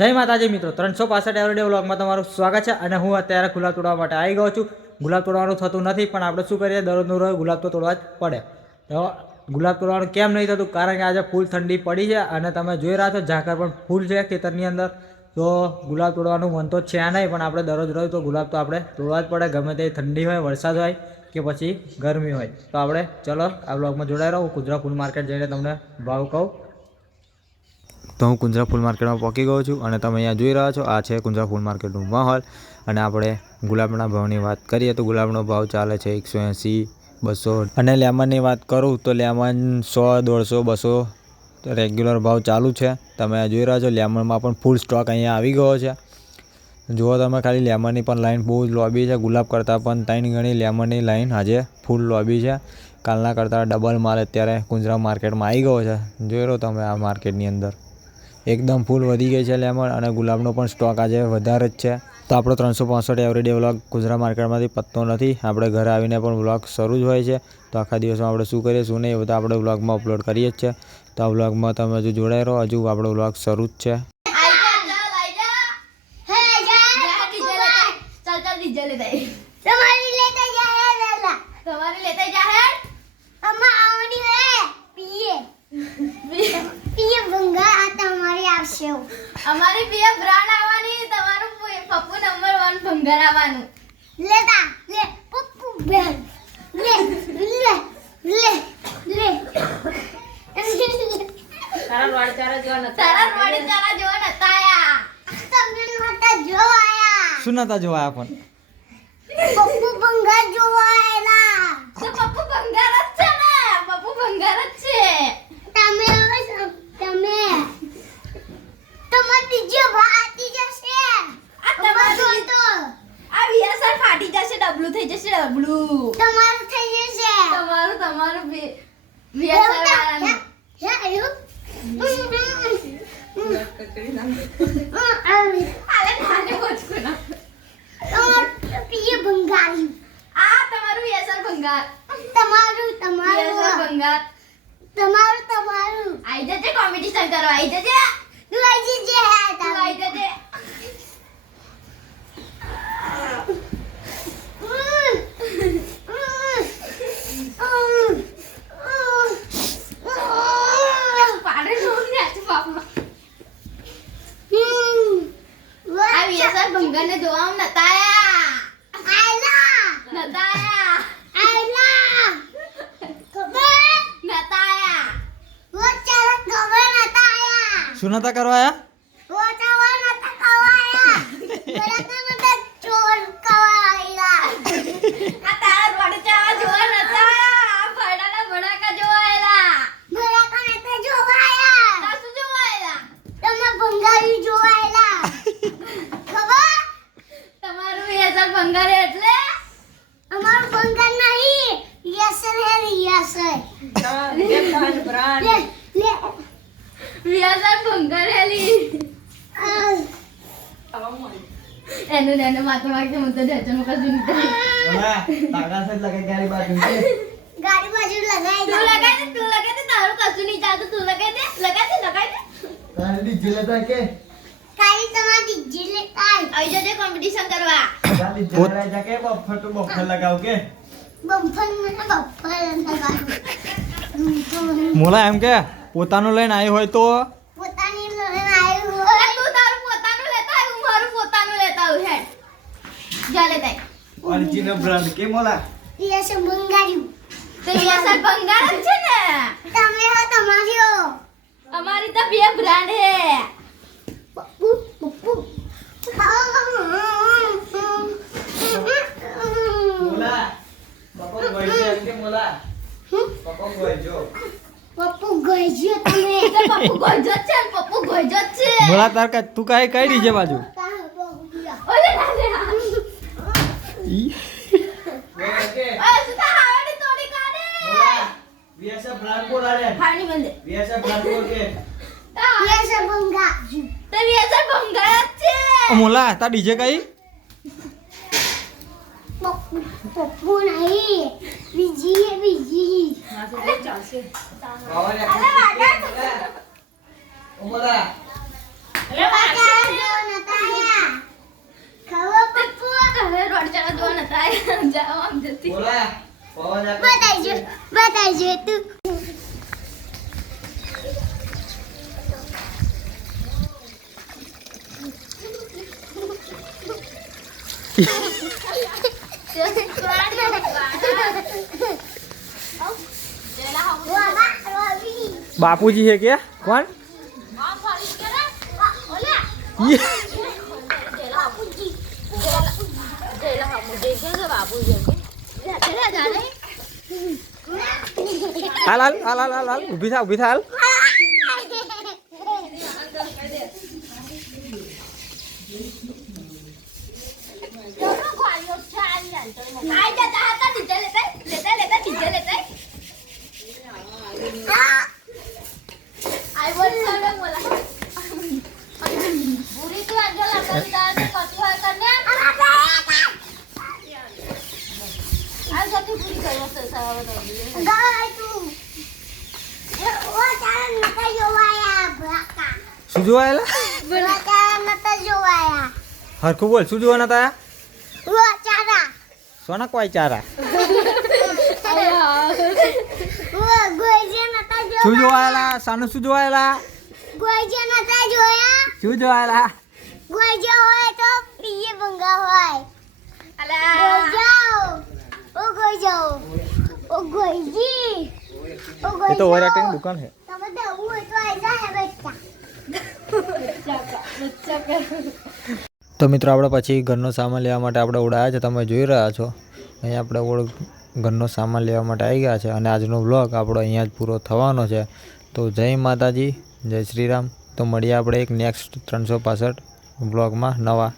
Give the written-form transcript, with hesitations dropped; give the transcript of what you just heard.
જય માતાજી મિત્રો, 365 એવરીડે વ્લોગમાં તમારું સ્વાગત છે. અને હું અત્યારે ગુલાબ તોડવા માટે આવી ગયો છું. ગુલાબ તોડવાનું થતું નથી, પણ આપણે શું કરીએ, દરરોજનું રોજ ગુલાબ તો તોડવા જ પડે. તો ગુલાબ તોડવાનું કેમ નહીં થતું? કારણ કે આજે ફૂલ ઠંડી પડી છે અને તમે જોઈ રહ્યા છો ઝાકળ પણ ફૂલ છે ખેતરની અંદર. તો ગુલાબ તોડવાનું મન તો છે નહીં, પણ આપણે દરરોજ તો ગુલાબ તો આપણે તોડવા જ પડે, ગમે તે ઠંડી હોય, વરસાદ હોય કે પછી ગરમી હોય. તો આપણે ચલો આ વ્લોગમાં જોડાઈ રહો. હું કુંજરા ફૂલ માર્કેટ જઈને તમને ભાવ કહું. તો હું કુંજરા ફૂલ માર્કેટમાં પહોંચી ગયો છું અને તમે અહીંયા જોઈ રહ્યા છો, આ છે કુંજરા ફૂલ માર્કેટનું માહોલ. અને આપણે ગુલાબના ભાવની વાત કરીએ તો ગુલાબનો ભાવ ચાલે છે 180, 200. અને લેમનની વાત કરું તો લેમન 100, 150, 200 રેગ્યુલર ભાવ ચાલુ છે. તમે જોઈ રહ્યા છો લેમનમાં પણ ફૂલ સ્ટોક અહીંયા આવી ગયો છે. જુઓ તમે ખાલી લેમનની પણ લાઈન બહુ જ લોબી છે. ગુલાબ કરતાં પણ 3 ગણી લેમનની લાઈન આજે ફૂલ લોબી છે. કાલના કરતાં ડબલ માલ અત્યારે કુંજરા માર્કેટમાં આવી ગયો છે. જોઈ રહો તમે આ માર્કેટની અંદર એકદમ ફૂલ વધી ગઈ છે લેમન, અને ગુલાબનો પણ સ્ટોક આજે વધારે જ છે. તો આપણો 365 એવરીડે વ્લોગ કુંજરા માર્કેટમાંથી પતતો નથી. આપણે ઘરે આવીને પણ વ્લોગ શરૂ જ હોય છે. તો આખા દિવસમાં આપણે શું કરીએ શું નહીં એ બધા આપણે વ્લોગમાં અપલોડ કરીએ જ છે. તો આ વ્લોગમાં તમે હજુ જોડાઈ રહો, હજુ આપણો વ્લોગ શરૂ જ છે. અમારી પીએ બ્રાન્ડ આવવાની, તમારું પપ્પુ નંબર 1 ભંગાર આવવાનું. લેતા લે પપ્પુ બેન લે લે લે લે તારા વાડી ચારા જોવા નતા આયા. તમે નતા જોવા આયા. શું નતા જોવા પણ? પપ્પુ ભંગાર જોવા આયેલા. તો પપ્પુ ભંગાર જ છે ને, પપ્પુ ભંગાર જ છે. તમે તમારી જે વાતી જશે આ તમારું તો આ વિયાસર ફાટી જશે, ડબલું થઈ જશે, ડબલું તમારું થઈ જશે, તમારું વિયાસર વાળાનું હે આયો આલે નાને બોચકો ના પીએ ભંગારી. આ તમારું વિયાસર ભંગાર, તમારું વિયાસર ભંગાર, તમારું આઈ જજે કોમ્પિટિશન કરવા, આઈ જજે. તું આઈ જજે, તું આઈ જજે. પાડે જોને આ બાપા. આ વિયાસર ભંગારને જોવા નતા આયા. નતા આયા. નતા આયા. વો ચાલા ખબર નતા આયા. શું નતા કરવા આયા? વો ચાલા નતા કવાયા. બરાબર નતા ચોર કવાયા. આ તારા વાડે ચાવા જોવા નતા આયા. ફડાના ભડાકા જોવા આયેલા. ભડાકા નતા જોવા આયા. સાસુ જોવા આયેલા. તમાર ભંગારી જોવા આયેલા. ખબર? તમારું વિયાસર ભંગાર એટલે અમારું ભંગાર નહીં, વિયાસર હે વિયાસર. લે વિયાસર ભંગાર હેલી. એનું માથે વાગે હું તો ઢેચણ મુકા સુની તો તાગા સે લગે ગાડી બાજુ ગાડી બાજુ લગાઈ દે. તું લગાઈ દે, તારું કશું નહીં ચાલતું. તું લગાઈ દે. તારી ડીજે લેતા કે કાઈ તમારી ડીજે લેતા આઈ જજે કોમ્પિટિશન કરવા. ગાડી ડીજે લેતા કે બફર લગાવ કે બમ્ફર લગાવ. મોલા એમ કે પોતાનું લઈને આવ્યો હોય તો પોતાની લઈને આવ્યો હોય. તું તારું પોતાનું લેતા આવ, હું મારું પોતાનું લેતા આવ. હે જા લેતા આવ. ઓરિજિનલ બ્રાન્ડ કે મોલા વિયાસર ભંગારી. તો વિયાસર ભંગાર જ છે ને. તમે હો તમારી હો. અમારી તો બે બ્રાન્ડ હે. પપ્પુ મોલા પપ્પા ગોઈજો એમ કે મોલા પપ્પા ગોઈજો. પપ્પુ ગોઈજો તમે. તો પપ્પુ ગોઈજો છે, પપ્પુ ગોઈજો છે. મોલા તાર કા તું કાઈ કઈ ડીજે બાજુ ઓલે ના ઈ ઓકે ઓય સુતા હાવડી તોડી કાઢે. મોલા વિયાસર બ્રાન્ડ બોલાડે. હાની બંદે વિયાસર બ્રાન્ડ બોલ કે વિયાસર ભંગાર. તો વિયાસર ભંગાર જ છે. મોલા તા ડીજે કઈ પપ્પુ નહીં, બીજી. ચાલશે. બતાવજો તું બાપુજી છે કે કોણ ये हाल हाल हाल हाल हाल हाल ઊભી થા હાલ શું જોવાયેલા હરખું બોલ શું જોવાના હતા સોના કોઈ ચારા શું જોવાયેલા સાનું શું જોવાયેલા શું જોવાયેલા એ તો ઓવર એક્ટિંગ દુકાન છે તો મિત્રો આપણે પછી ઘરનો સામાન લેવા માટે આપણે ઉડાયા છે તમે જોઈ રહ્યા છો અહીંયા આપણે ઘરનો સામાન લેવા માટે આવી ગયા છે અને આજનો વ્લોગ આપણો અહીંયા જ પૂરો થવાનો છે તો જય માતાજી જય શ્રી રામ તો મળીએ આપણે એક નેક્સ્ટ 365 વ્લોગમાં નવા